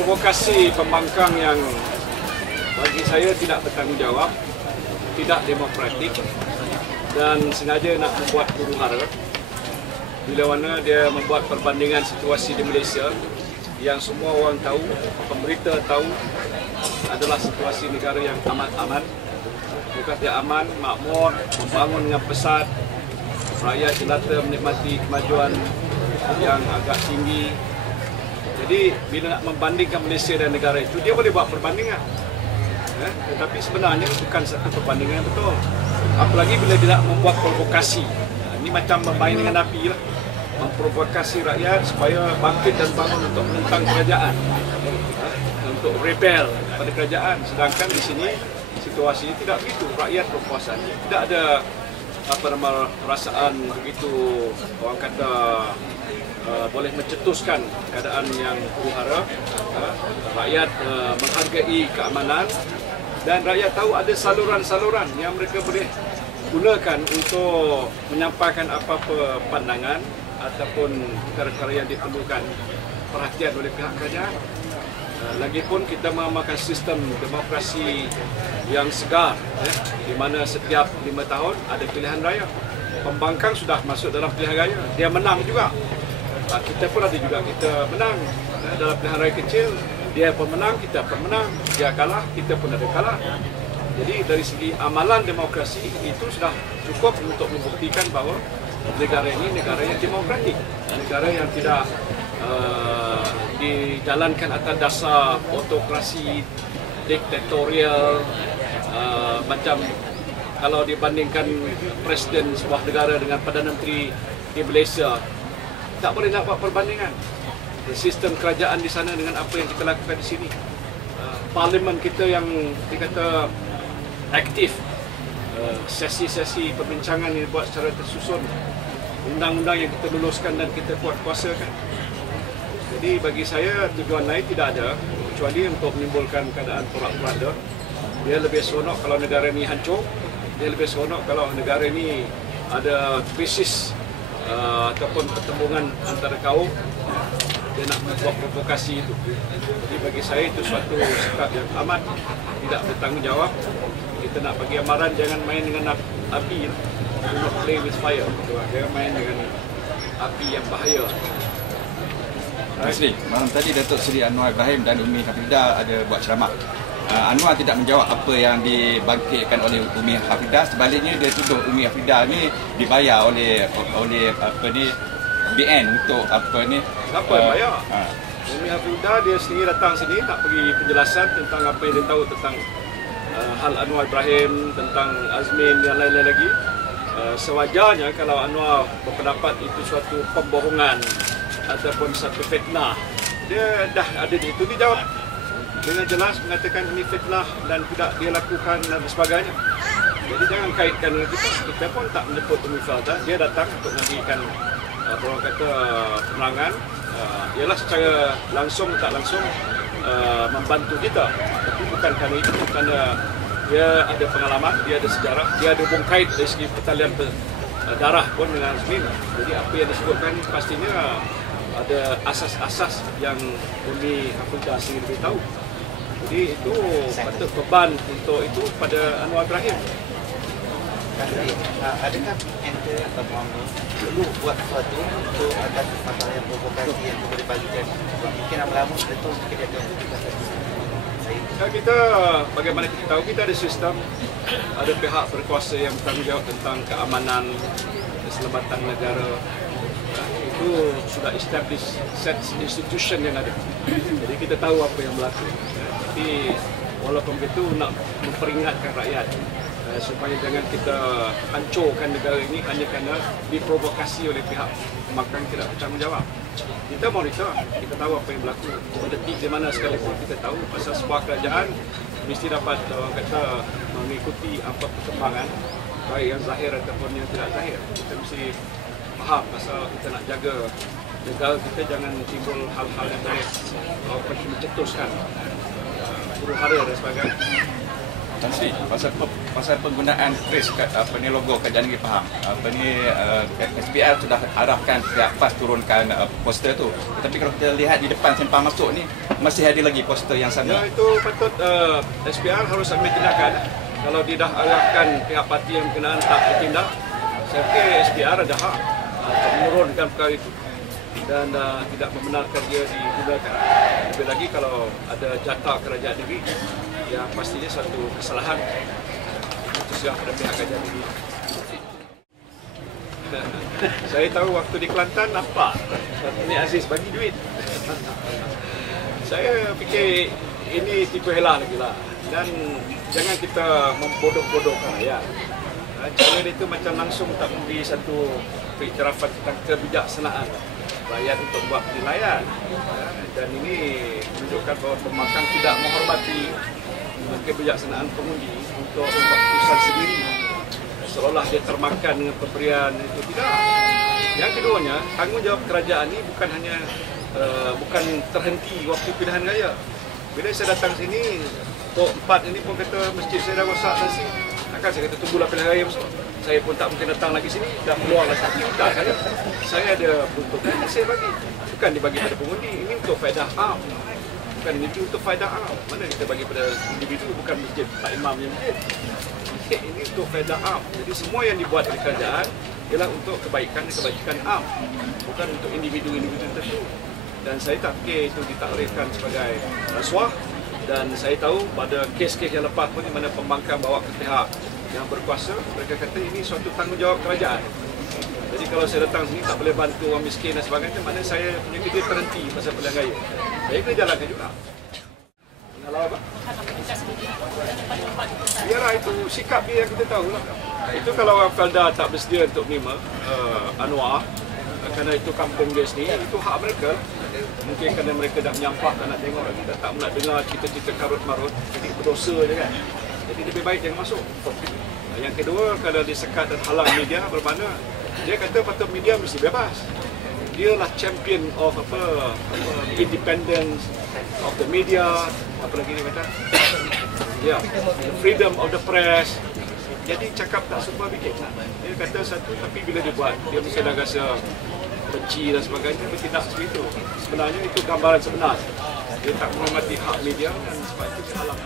provokasi pembangkang yang bagi saya tidak bertanggungjawab, tidak demokratik dan sengaja nak membuat huru-hara. Bila mana dia membuat perbandingan situasi di Malaysia yang semua orang tahu, pemberita tahu adalah situasi negara yang amat aman. Bukan dia aman, makmur, membangun dengan pesat, rakyat jelata menikmati kemajuan yang agak tinggi. Jadi bila nak membandingkan Malaysia dan negara itu, dia boleh buat perbandingan. Tetapi sebenarnya bukan satu perbandingan yang betul. Apalagi bila dia nak membuat provokasi. Ini macam bermain dengan api lah. Memprovokasi rakyat supaya bangkit dan bangun untuk menentang kerajaan. Untuk rebel pada kerajaan. Sedangkan di sini situasinya tidak begitu. Rakyat berpuasan. Tidak ada perasaan begitu orang kata boleh mencetuskan keadaan yang huru-hara. Rakyat menghargai keamanan dan rakyat tahu ada saluran-saluran yang mereka boleh gunakan untuk menyampaikan apa-apa pandangan ataupun perkara-perkara yang diperlukan perhatian oleh pihak kerajaan. Lagipun kita mengamalkan sistem demokrasi yang segar, di mana setiap 5 tahun ada pilihan raya. Pembangkang sudah masuk dalam pilihan raya, dia menang juga. Kita pun ada juga, kita menang dalam pilihan raya kecil. Dia pemenang, kita pemenang. Dia kalah, kita pun ada kalah. Jadi dari segi amalan demokrasi itu sudah cukup untuk membuktikan bahawa negara ini negara yang demokratik, negara yang tidak dijalankan atas dasar autokrasi, diktatorial, macam kalau dibandingkan presiden sebuah negara dengan Perdana Menteri di Malaysia, tak boleh nak buat perbandingan. Sistem kerajaan di sana dengan apa yang kita lakukan di sini. Parlimen kita yang dikata aktif, sesi-sesi perbincangan yang dibuat secara tersusun, undang-undang yang kita luluskan dan kita kuasakan. Jadi bagi saya tujuan lain tidak ada kecuali untuk menimbulkan keadaan porak-poranda. Dia lebih seronok kalau negara ini hancur, dia lebih seronok kalau negara ini ada krisis ataupun pertembungan antara kaum. Dia nak membuat provokasi itu. Jadi bagi saya itu suatu sikap yang amat tidak bertanggungjawab. Kita nak bagi amaran, jangan main dengan api. Do not play with fire. Jangan main dengan api yang bahaya. Sri, malam tadi Datuk Seri Anwar Ibrahim dan Umi Hafidah ada buat ceramah. Anwar tidak menjawab apa yang dibangkitkan oleh Umi Hafidah. Sebaliknya dia tuduh Umi Hafidah ni dibayar oleh BN untuk Siapa yang bayar? Umi Hafidah dia sendiri datang sini nak bagi penjelasan tentang apa yang dia tahu tentang hal Anwar Ibrahim, tentang Azmin dan lain-lain lagi. Sewajarnya kalau Anwar berpendapat itu suatu pembohongan ataupun satu fitnah, dia dah ada di situ, dia jawab dengan jelas mengatakan ini fitnah dan tidak dia lakukan dan sebagainya. Jadi jangan kaitkan dengan kita. Kita pun tak menyebut Umi Hafidah. Dia datang untuk memberikan orang kata penerangan, ialah secara langsung tak langsung membantu kita. Tapi bukan kerana itu, kerana dia ada pengalaman, dia ada sejarah, dia ada hubung kait dari segi pertalian darah pun dengan Azmin. Jadi apa yang disebutkan pastinya ada asas-asas yang Umi Hafidah sendiri tahu. Jadi itu patut beban untuk itu pada Anwar Ibrahim. Adakah ente atau Muhammad perlu buat sesuatu untuk atas masalah yang provokasi yang boleh bagikan mungkin lama-lama betul mungkin dia akan kita bagaimana kita tahu kita ada sistem, ada pihak berkuasa yang bertanggungjawab tentang keamanan keselamatan negara. Itu sudah establish set institution yang ada. Jadi kita tahu apa yang berlaku. Tapi walaupun begitu nak memperingatkan rakyat supaya jangan kita hancurkan negara ini hanya kerana diprovokasi oleh pihak pembangkang tidak bertanggungjawab. Kita monitor, kita tahu apa yang berlaku. Detik di mana sekalipun kita tahu pasal sebuah kerajaan mesti dapat orang kata mengikuti apa perkembangan baik yang zahir ataupun yang tidak zahir. Kita mesti faham pasal kita nak jaga negara kita jangan timbul hal-hal yang boleh mencetuskan huru-hara dan sebagainya. Pasal penggunaan trace logo kerajaan negeri faham. SPR sudah arahkan pihak PAS turunkan poster tu. Tetapi kalau kita lihat di depan sempang masuk ni masih ada lagi poster yang sama. Ya, itu patut SPR harus ambil tindakan. Kalau dia dah arahkan pihak parti yang berkenaan tak bertindak, saya fikir SPR ada hak menurunkan perkara itu dan tidak membenarkan dia digunakan. Lebih lagi kalau ada jatah kerajaan negeri, yang pastinya satu kesalahan itu sudah pada pihak kerajaan negeri. Saya tahu waktu di Kelantan nampak Nik Aziz bagi duit. Saya fikir ini tipu helah lagi lah. Dan jangan kita membodoh-bodohkan rakyat. Cara dia itu macam langsung tak memberi satu periktirafan tentang kebijaksanaan rakyat untuk buat penilaian. Dan ini menunjukkan bahawa pembangkang tidak menghormati kebijaksanaan pengundi untuk membuat keputusan sendiri. Seolah dia termakan dengan pemberian itu, tidak. Yang keduanya, tanggungjawab kerajaan ini bukan hanya bukan terhenti waktu pilihan raya. Bila saya datang sini, Tok 4 ini pun kata masjid saya dah rosak dah sini. Takkan saya kata tunggulah pilihan raya masuk. Saya pun tak mungkin datang lagi sini, dah keluar lagi. Tak, saya ada peruntukan yang saya bagi. Bukan dibagi pada pengundi, ini untuk faedah am. Bukan ini untuk faedah am. Mana kita bagi pada individu, bukan masjid, Pak Imam yang masjid. Ini untuk faedah am. Jadi semua yang dibuat oleh kerajaan ialah untuk kebaikan am, bukan untuk individu-individu tertentu. Dan saya tak fikir itu ditaklifkan sebagai rasuah. Dan saya tahu pada kes-kes yang lepas pun di mana pembangkang bawa ke pihak yang berkuasa, mereka kata ini suatu tanggungjawab kerajaan. Jadi kalau saya datang sini tak boleh bantu orang miskin dan sebagainya, mana saya punya kerja terhenti pasal pilihan raya. Saya kena jalankan juga. Kalau apa? Biarlah itu sikap dia yang kita tahu lah. Itu kalau orang Felda tak bersedia untuk menerima Anwar, kerana itu kampung dia sendiri, itu hak mereka. Mungkin kerana mereka dah menyampah, tak nak tengok lagi, tak nak dengar cerita-cerita karut-marut, jadi berdosa je kan. Jadi lebih baik jangan masuk. Yang kedua, kalau disekat dan halang media, bermakna dia kata patut media mesti bebas. Dia lah champion of independence of the media, apa lagi dia kata? Ya, the freedom of the press. Jadi cakap tak semua bikin. Dia kata satu, tapi bila dia buat, dia mesti dah rasa benci dan sebagainya, bertindak seperti itu. Sebenarnya itu gambaran sebenar. Dia tak menghormati hak media dan sebab itu dia halang.